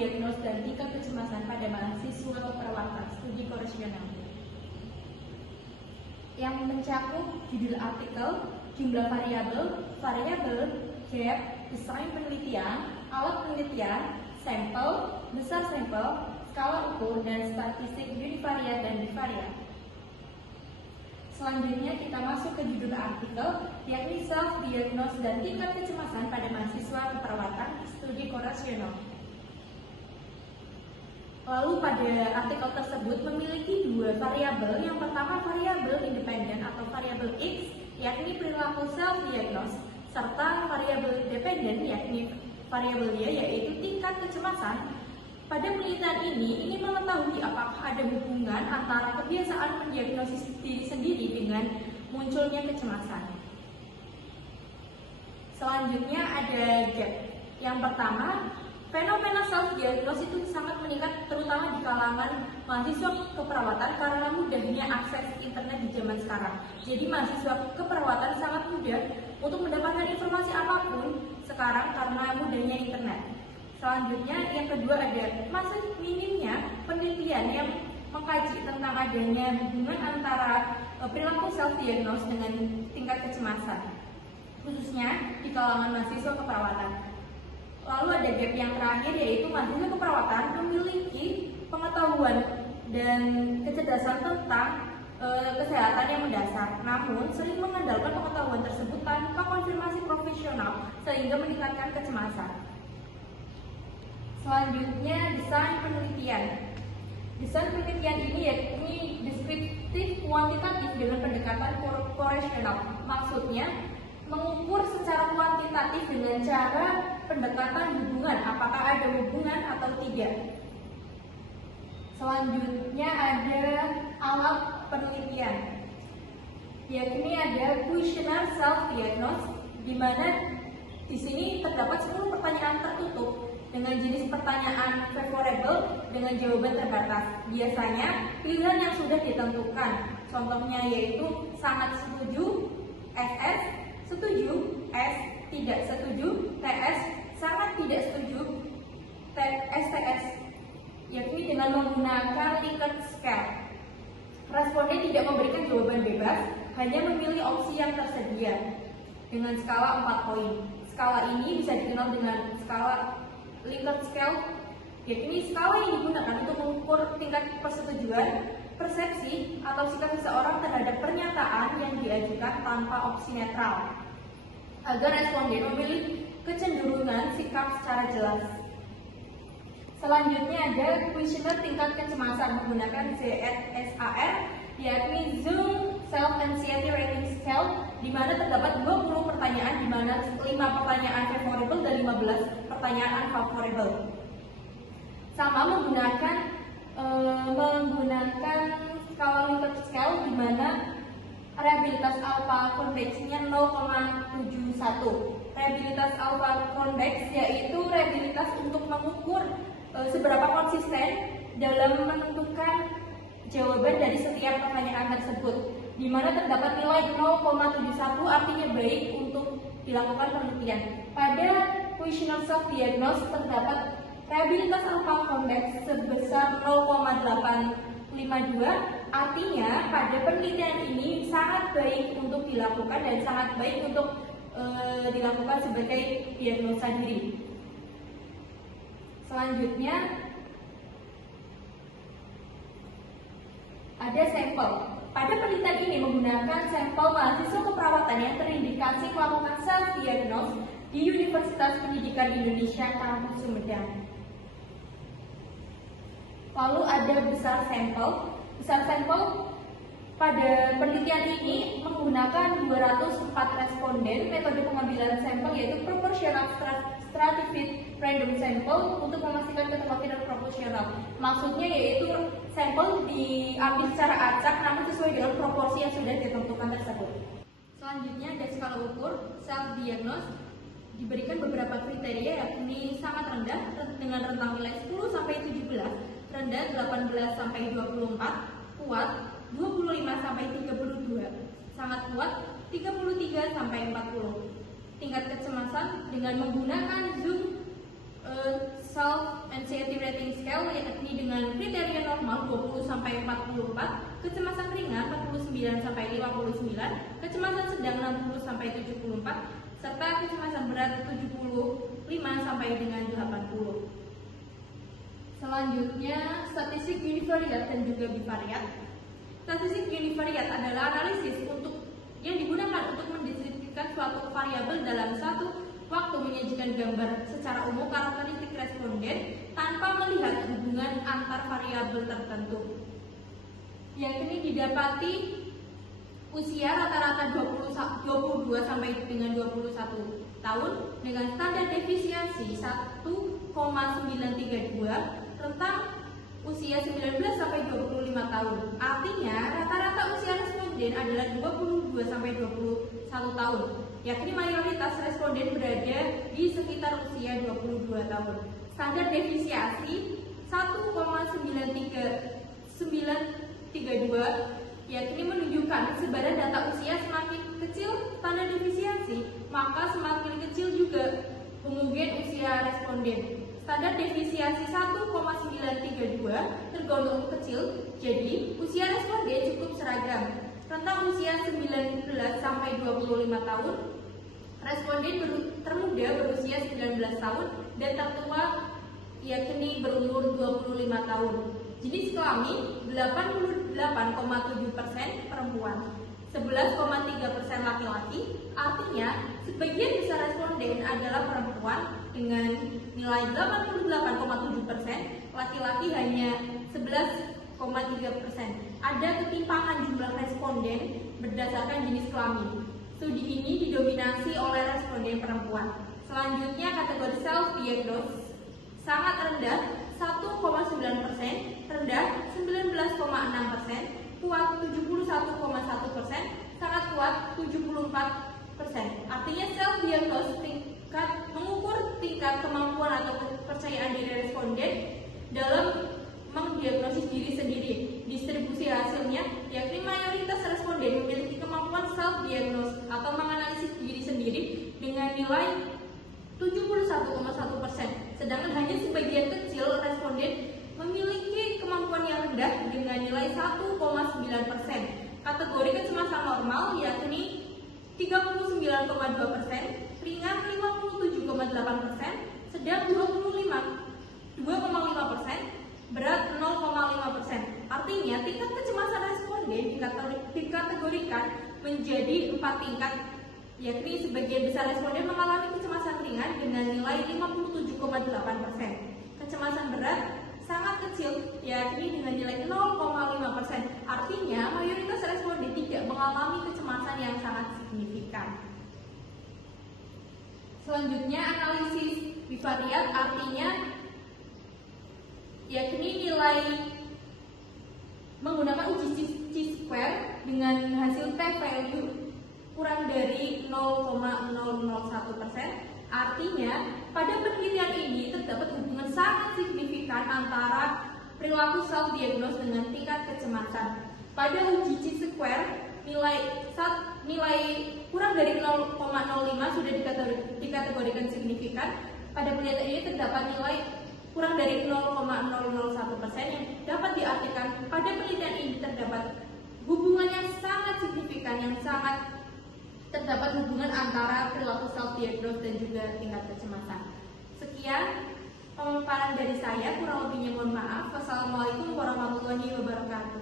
diagnos dan tingkat kecemasan pada mahasiswa keperawatan studi korasional. Yang mencakup judul artikel, jumlah variabel, gap, desain penelitian, alat penelitian, sampel, besar sampel, skala ukur, dan statistik univariat dan bivariat. Selanjutnya kita masuk ke judul artikel, yakni self-diagnose dan tingkat kecemasan pada mahasiswa keperawatan studi korasional. Lalu pada artikel tersebut memiliki dua variabel. Yang pertama variabel independen atau variabel X, yakni perilaku self-diagnose, serta variabel dependen, yakni variabel Y, yaitu tingkat kecemasan. Pada penelitian ini ingin mengetahui apakah ada hubungan antara kebiasaan mendiagnosis diri sendiri dengan munculnya kecemasan. Selanjutnya ada gap. Yang pertama, fenomena self-diagnosis itu sangat meningkat terutama di kalangan mahasiswa keperawatan karena mudahnya akses internet di zaman sekarang. Jadi mahasiswa keperawatan sangat mudah untuk mendapatkan informasi apapun sekarang karena mudahnya internet. Selanjutnya yang kedua ada masih minimnya penelitian yang mengkaji tentang adanya hubungan antara perilaku self-diagnose dengan tingkat kecemasan, khususnya di kalangan mahasiswa keperawatan. Lalu ada gap yang terakhir, yaitu mahasiswa keperawatan memiliki pengetahuan dan kecerdasan tentang kesehatan yang mendasar, namun sering mengandalkan pengetahuan tersebut tanpa konfirmasi profesional sehingga meningkatkan kecemasan. Selanjutnya desain penelitian. Desain penelitian ini yakni deskriptif kuantitatif dengan pendekatan korasional. Maksudnya mengukur secara kuantitatif dengan cara pendekatan hubungan, apakah ada hubungan atau tidak. Selanjutnya ada alat penelitian, yakni ada kuesioner self-diagnose, di mana di sini terdapat 10 pertanyaan tertutup dengan jenis pertanyaan favorable dengan jawaban terbatas. Biasanya pilihan yang sudah ditentukan, contohnya yaitu sangat setuju, SS, setuju, S, tidak setuju, TS, sangat tidak setuju, STS, yakni dengan menggunakan Likert scale. Responden tidak memberikan jawaban bebas, hanya memilih opsi yang tersedia dengan skala 4 poin. Skala ini bisa dikenal dengan skala Likert scale, yakni skala yang digunakan untuk mengukur tingkat persetujuan, persepsi, atau sikap seseorang terhadap pernyataan yang diajukan tanpa opsi netral, agar responden memilih kecenderungan sikap secara jelas. Selanjutnya ada kuesioner tingkat kecemasan menggunakan ZSAR, yakni Zoom Self-Anxiety Rating Scale, di mana terdapat 20 pertanyaan, di mana 5 pertanyaan favorable dan 15 pertanyaan unfavorable. Sama menggunakan skala Likert scale, di mana rehabilitas alpha konveksinya 0,71. Rehabilitas alpha konveks yaitu rehabilitas untuk mengukur seberapa konsisten dalam menentukan jawaban dari setiap pertanyaan tersebut, di mana terdapat nilai 0,71 artinya baik untuk dilakukan penelitian. Pada kuesioner self-diagnose terdapat rehabilitas alpha konveks sebesar 0,852, artinya pada penelitian ini sangat baik untuk dilakukan dan sangat baik untuk dilakukan sebagai diagnosa diri. Selanjutnya ada sampel. Pada penelitian ini menggunakan sampel mahasiswa keperawatan yang terindikasi melakukan self-diagnose di Universitas Pendidikan Indonesia Kampus Sumedang. Lalu ada besar sampel. Besar sampel pada penelitian ini menggunakan 204 responden. Metode pengambilan sampel yaitu proportional stratified random sample untuk memastikan keterwakilan proporsional. Maksudnya yaitu sampel diambil secara acak namun sesuai dengan proporsi yang sudah ditentukan tersebut. Selanjutnya ada skala ukur self-diagnose. Diberikan beberapa kriteria, yakni sangat rendah dengan rentang nilai 10 sampai 17, rendah 18 sampai 24, kuat 25 sampai 32, sangat kuat 33 sampai 40. Tingkat kecemasan dengan menggunakan Zoom Self Anxiety Rating Scale, yakni dengan kriteria normal 20 sampai 44, kecemasan ringan 49 sampai 59, kecemasan sedang 60 sampai 74, serta kecemasan berat 75 sampai dengan 80. Selanjutnya, statistik univariat dan juga bivariat. Statistik univariat adalah analisis yang digunakan untuk mendeskripsikan suatu variabel dalam satu waktu, menyajikan gambar secara umum karakteristik responden tanpa melihat hubungan antar variabel tertentu. Yakni didapati usia rata-rata 22 sampai dengan 21 tahun dengan standar defisiensi 1,932, rentang usia 19 sampai 25 tahun. Artinya rata-rata usia responden adalah 22 sampai 21 tahun, yakni mayoritas responden berada di sekitar usia 22 tahun. Standar defisiensi 1,932 yakni menunjukkan sebaran data usia semakin kecil standar defisiensi, maka semakin kecil juga homogen usia responden. Standar defisiensi 1,932 tergolong kecil, jadi usia responden cukup seragam. Rentang usia 19 sampai 25 tahun, responden termuda berusia 19 tahun dan tertua yakni berumur 25 tahun. Jenis kelamin 88,7% perempuan, 11,3% laki-laki. Artinya sebagian besar responden adalah perempuan dengan nilai 88,7%, laki-laki hanya 11,3%. Ada ketimpangan jumlah responden berdasarkan jenis kelamin. Studi ini didominasi oleh responden perempuan. Selanjutnya, kategori self-diagnosis sangat rendah 1,9%, rendah 19,6%, kuat 71,1%, sangat kuat 74%. Artinya self-diagnosis mengukur tingkat kemampuan atau kepercayaan diri responden dalam mendiagnosis diri sendiri. Distribusi hasilnya yakni mayoritas responden memiliki kemampuan self-diagnosis atau menganalisis diri sendiri dengan nilai 71,1%, sedangkan hanya sebagian kecil responden memiliki kemampuan yang rendah dengan nilai 1,9%. Kategori kecemasan normal yakni 39,2%, ringan 57,8%, sedang 2,5%, berat 0,5%. Artinya tingkat kecemasan responden dikategorikan menjadi 4 tingkat, yakni sebagian besar responden mengalami kecemasan ringan dengan nilai 57,8%. Kecemasan berat sangat kecil, yakni dengan nilai 0,5%. Artinya mayoritas responden tidak mengalami kecemasan yang sangat signifikan. Selanjutnya, analisis bivariat artinya yakni nilai menggunakan uji chi-square dengan hasil p-value kurang dari 0,001%. Artinya, pada penelitian ini terdapat hubungan sangat signifikan antara perilaku self-diagnosis dengan tingkat kecemasan. Pada uji chi-square, nilai kurang dari 0,05 sudah dikategorikan signifikan. Pada penelitian ini terdapat nilai kurang dari 0,001% yang dapat diartikan pada penelitian ini terdapat hubungan yang sangat signifikan, yang sangat terdapat hubungan antara perilaku self-diagnosis dan juga tingkat kecemasan. Sekian pemaparan dari saya, kurang lebihnya mohon maaf. Wassalamualaikum warahmatullahi wabarakatuh.